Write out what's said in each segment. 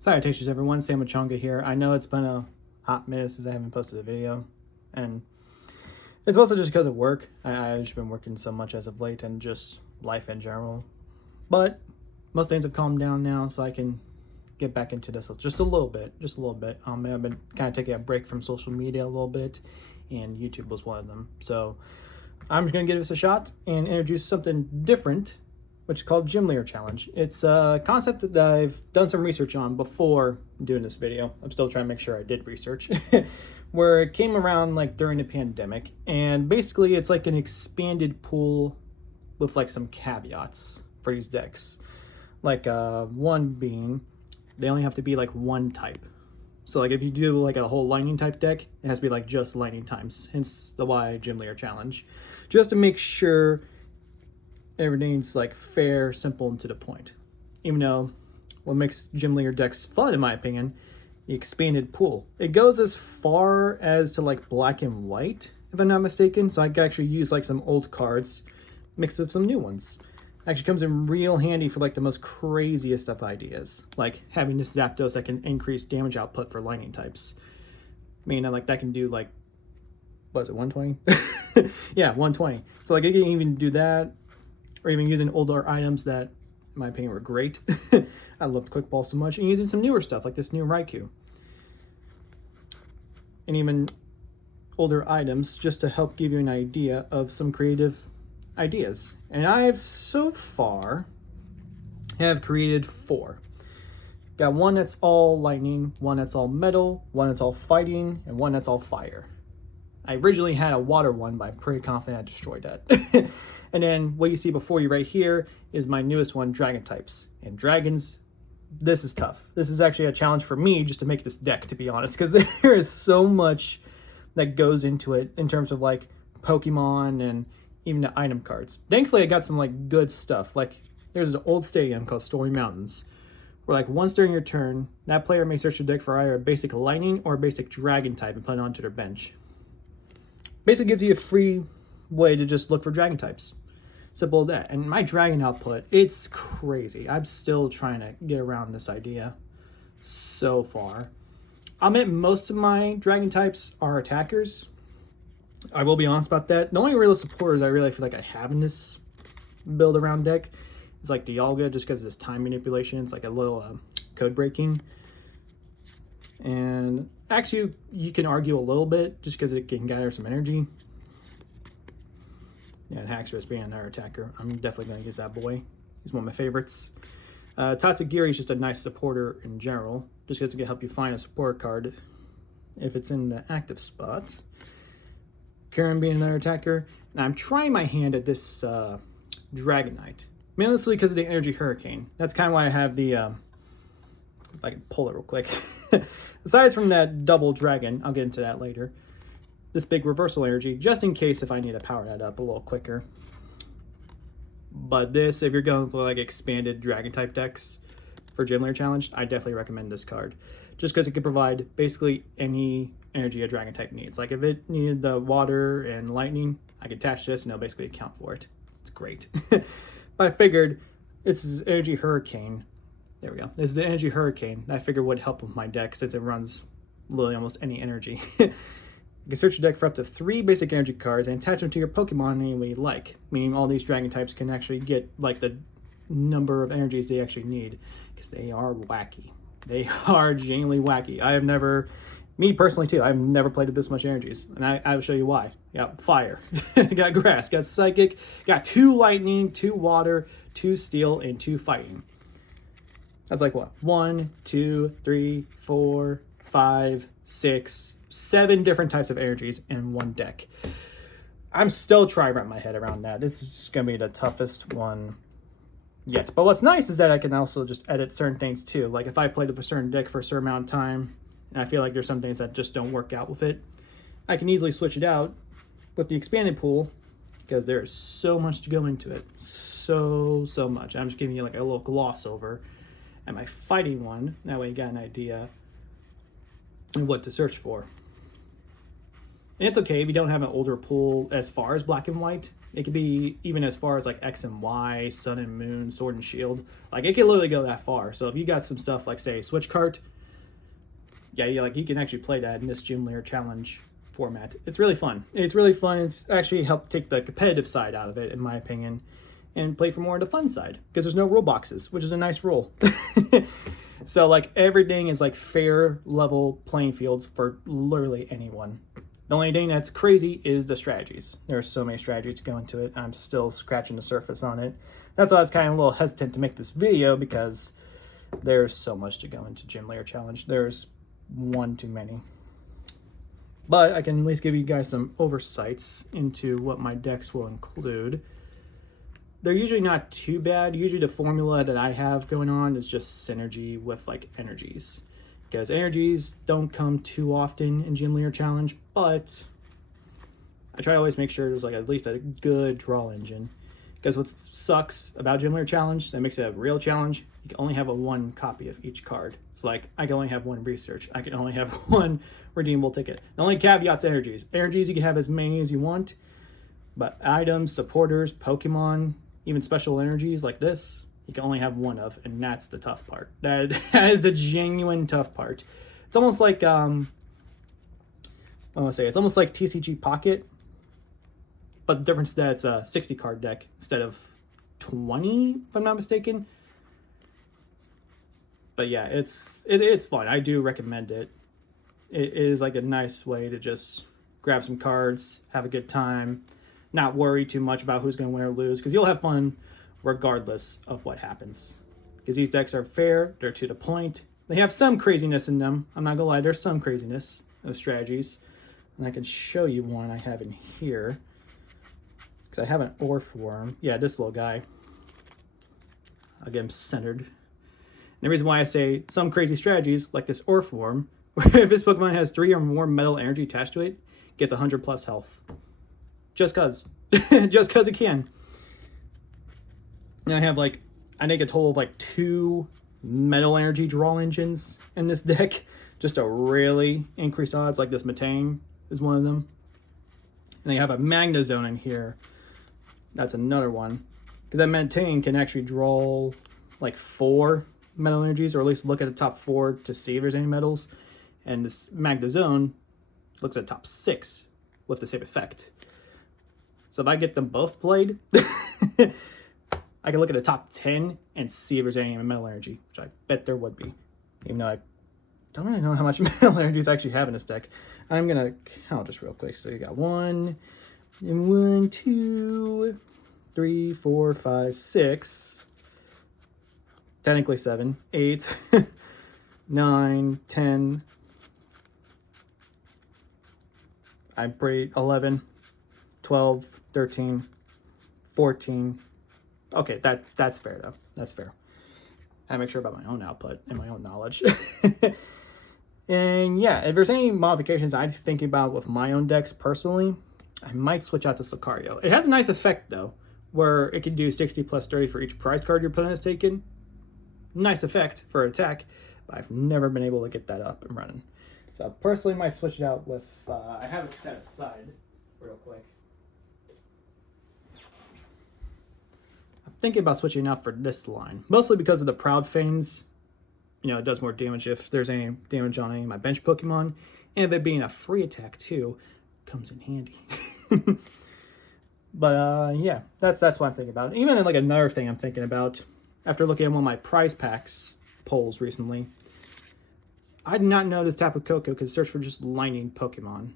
Salutations everyone, Samachonga here. I know it's been a hot minute since I haven't posted a video, and it's also just because of work. I've just been working so much as of late and just life in general. But most things have calmed down now, so I can get back into this just a little bit. I've been kind of taking a break from social media a little bit, and YouTube was one of them. So I'm just going to give this a shot and introduce something different, which is called Gym Leader Challenge. It's a concept that I've done some research on before doing this video. I'm still trying to make sure I did research. Where it came around like during the pandemic, and basically it's like an expanded pool with like some caveats for these decks. Like one being, they only have to be like one type. So like if you do like a whole lightning type deck, it has to be like just lightning types, hence the why Gym Leader Challenge. Just to make sure everything's like fair, simple, and to the point. Even though what makes Gym Leader decks fun, in my opinion, the expanded pool. It goes as far as to like black and white, if I'm not mistaken. So I can actually use like some old cards mixed with some new ones. Actually comes in real handy for like the most craziest of ideas, like having this Zapdos that can increase damage output for lightning types. I mean, like that can do like, what is it, 120? Yeah, 120. So like it can even do that, or even using older items that, in my opinion, were great. I loved Quick Ball so much, and using some newer stuff like this new Raikou. And even older items just to help give you an idea of some creative ideas. And I have so far have created 4. Got one that's all lightning, one that's all metal, one that's all fighting, and one that's all fire. I originally had a water one, but I'm pretty confident I destroyed that. And then what you see before you right here is my newest one, Dragon types. And dragons, this is tough. This is actually a challenge for me just to make this deck, to be honest, because there is so much that goes into it in terms of like Pokemon and even the item cards. Thankfully, I got some like good stuff. Like there's an old stadium called Story Mountains, where like once during your turn, that player may search the deck for either a basic lightning or a basic dragon type and put it onto their bench. Basically gives you a free way to just look for dragon types. Simple as that. And my dragon output, it's crazy. I'm still trying to get around this idea so far. I'll admit most of my dragon types are attackers. I will be honest about that. The only real supporters I really feel like I have in this build around deck is like Dialga, just because of this time manipulation. It's like a little code breaking. And actually, you can argue a little bit just because it can gather some energy. Yeah, and Haxorus being another attacker. I'm definitely going to use that boy. He's one of my favorites. Tatsugiri is just a nice supporter in general, just because it can help you find a support card if it's in the active spot. Karen being another attacker. And I'm trying my hand at this Dragonite. Mainly because of the Energy Hurricane. That's kind of why I have the... if I can pull it real quick. Aside from that double dragon, I'll get into that later. This big reversal energy, just in case if I need to power that up a little quicker. But this, if you're going for like expanded dragon type decks for Gym Leader Challenge, I definitely recommend this card. Just because it can provide basically any energy a dragon type needs. Like if it needed the water and lightning, I could attach this and it'll basically account for it. It's great. But I figured it's Energy Hurricane. There we go. This is the Energy Hurricane. I figured would help with my deck since it runs literally almost any energy. You can search your deck for up to 3 basic energy cards and attach them to your Pokemon any way you like. Meaning all these dragon types can actually get like the number of energies they actually need. Because they are wacky. They are genuinely wacky. I have never, me personally too, I've never played with this much energies. And I will show you why. Got fire, got grass, got psychic, got 2 lightning, 2 water, 2 steel, and 2 fighting. That's like what? 1, 2, 3, 4, 5, 6, 7 different types of energies in one deck. I'm still trying to wrap my head around that. This is going to be the toughest one yet. But what's nice is that I can also just edit certain things too. Like if I played with a certain deck for a certain amount of time, and I feel like there's some things that just don't work out with it, I can easily switch it out with the expanded pool because there's so much to go into it. So much. I'm just giving you like a little gloss over at my fighting one. That way you got an idea of what to search for. And it's okay if you don't have an older pool as far as black and white. It could be even as far as like X and Y, Sun and Moon, Sword and Shield. Like it can literally go that far. So if you got some stuff like say Switch Cart, yeah, you can actually play that in this Gym Leader Challenge format. It's really fun. It's actually helped take the competitive side out of it, in my opinion, and play for more of the fun side because there's no rule boxes, which is a nice rule. So like everything is like fair, level playing fields for literally anyone. The only thing that's crazy is the strategies. There are so many strategies to go into it. I'm still scratching the surface on it. That's why I was kind of a little hesitant to make this video, because there's so much to go into Gym Leader Challenge. There's one too many. But I can at least give you guys some oversights into what my decks will include. They're usually not too bad. Usually the formula that I have going on is just synergy with like energies, because energies don't come too often in Gym Leader Challenge, but I try to always make sure there's like at least a good draw engine. Because what sucks about Gym Leader Challenge that makes it a real challenge, you can only have one copy of each card. It's like I can only have one research. I can only have one redeemable ticket. The only caveat's energies. Energies you can have as many as you want, but items, supporters, Pokemon, even special energies like this, you can only have one of, and that's the tough part. That is the genuine tough part. It's almost like it's almost like TCG Pocket, but the difference is that it's a 60 card deck instead of 20, if I'm not mistaken. But yeah, it's fun. I do recommend it. It is like a nice way to just grab some cards, have a good time, not worry too much about who's going to win or lose, because you'll have fun regardless of what happens. Because these decks are fair, they're to the point. They have some craziness in them. I'm not going to lie, there's some craziness of strategies. And I can show you one I have in here. Because I have an Orthworm. Yeah, this little guy. I'll get him centered. And the reason why I say some crazy strategies, like this Orthworm, where if this Pokemon has 3 or more metal energy attached to it, gets 100 plus health. Just cause. Just cause it can. And I have like, I think a total of like 2 metal energy draw engines in this deck, just to really increase odds. Like this Metang is one of them. And I have a Magna Zone in here. That's another one. Because that Metang can actually draw like 4 metal energies, or at least look at the top 4 to see if there's any metals. And this Magna Zone looks at top 6 with the same effect. So if I get them both played, I can look at the top 10 and see if there's any metal energy, which I bet there would be. Even though I don't really know how much metal energies I actually have in this deck. I'm going to count just real quick. So you got 1, 2, 3, 4, 5, 6. Technically 7, 8, 9, 10. I'm pretty 11, 12, 13, 14. Okay, that's fair though. That's fair. I make sure about my own output and my own knowledge. And yeah, if there's any modifications I'm thinking about with my own decks personally, I might switch out to Lucario. It has a nice effect though, where it can do 60 plus 30 for each prize card your opponent has taken. Nice effect for attack, but I've never been able to get that up and running. So I personally might switch it out with, I have it set aside real quick. I'm thinking about switching out for this line, mostly because of the Proud Fangs. You know, it does more damage if there's any damage on any of my bench Pokemon, and if it being a free attack too, comes in handy. But yeah, that's what I'm thinking about. Even like another thing I'm thinking about, after looking at one of my prize packs polls recently, I did not know this Tapu Koko could search for just lightning Pokemon.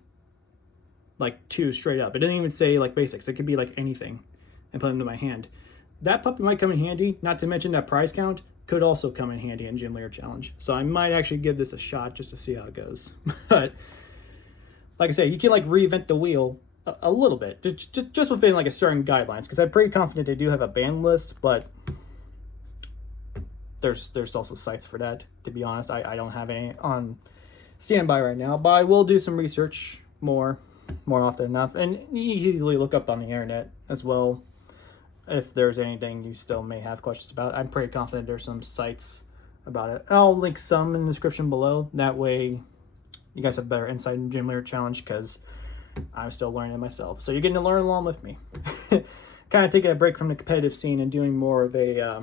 Like 2 straight up. It didn't even say like basics. It could be like anything and put them to my hand. That puppy might come in handy, not to mention that prize count could also come in handy in Gym Leader Challenge. So I might actually give this a shot just to see how it goes. But like I say, you can like reinvent the wheel a little bit, just within like a certain guidelines, because I'm pretty confident they do have a ban list, but there's also sites for that. To be honest, I don't have any on standby right now, but I will do some research more often enough, and you can easily look up on the internet as well if there's anything you still may have questions about. I'm pretty confident there's some sites about it. I'll link some in the description below. That way you guys have better insight in Gym Leader Challenge, because I'm still learning myself. So you're getting to learn along with me. Kind of taking a break from the competitive scene and doing more of a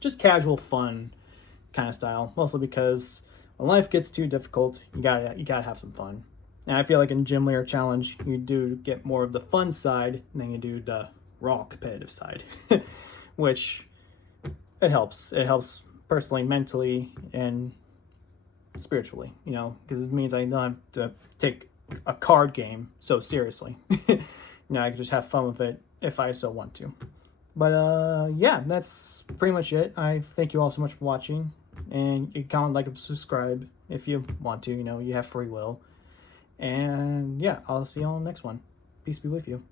just casual fun kind of style. Mostly because when life gets too difficult, you gotta have some fun. And I feel like in Gym Leader Challenge, you do get more of the fun side than you do the raw competitive side, which it helps. It helps personally, mentally, and spiritually, you know, because it means I don't have to take a card game so seriously. You know, I can just have fun with it if I so want to. But yeah, that's pretty much it. I thank you all so much for watching, and you can comment, like, and subscribe if you want to. You know, you have free will. And yeah, I'll see you on the next one. Peace be with you.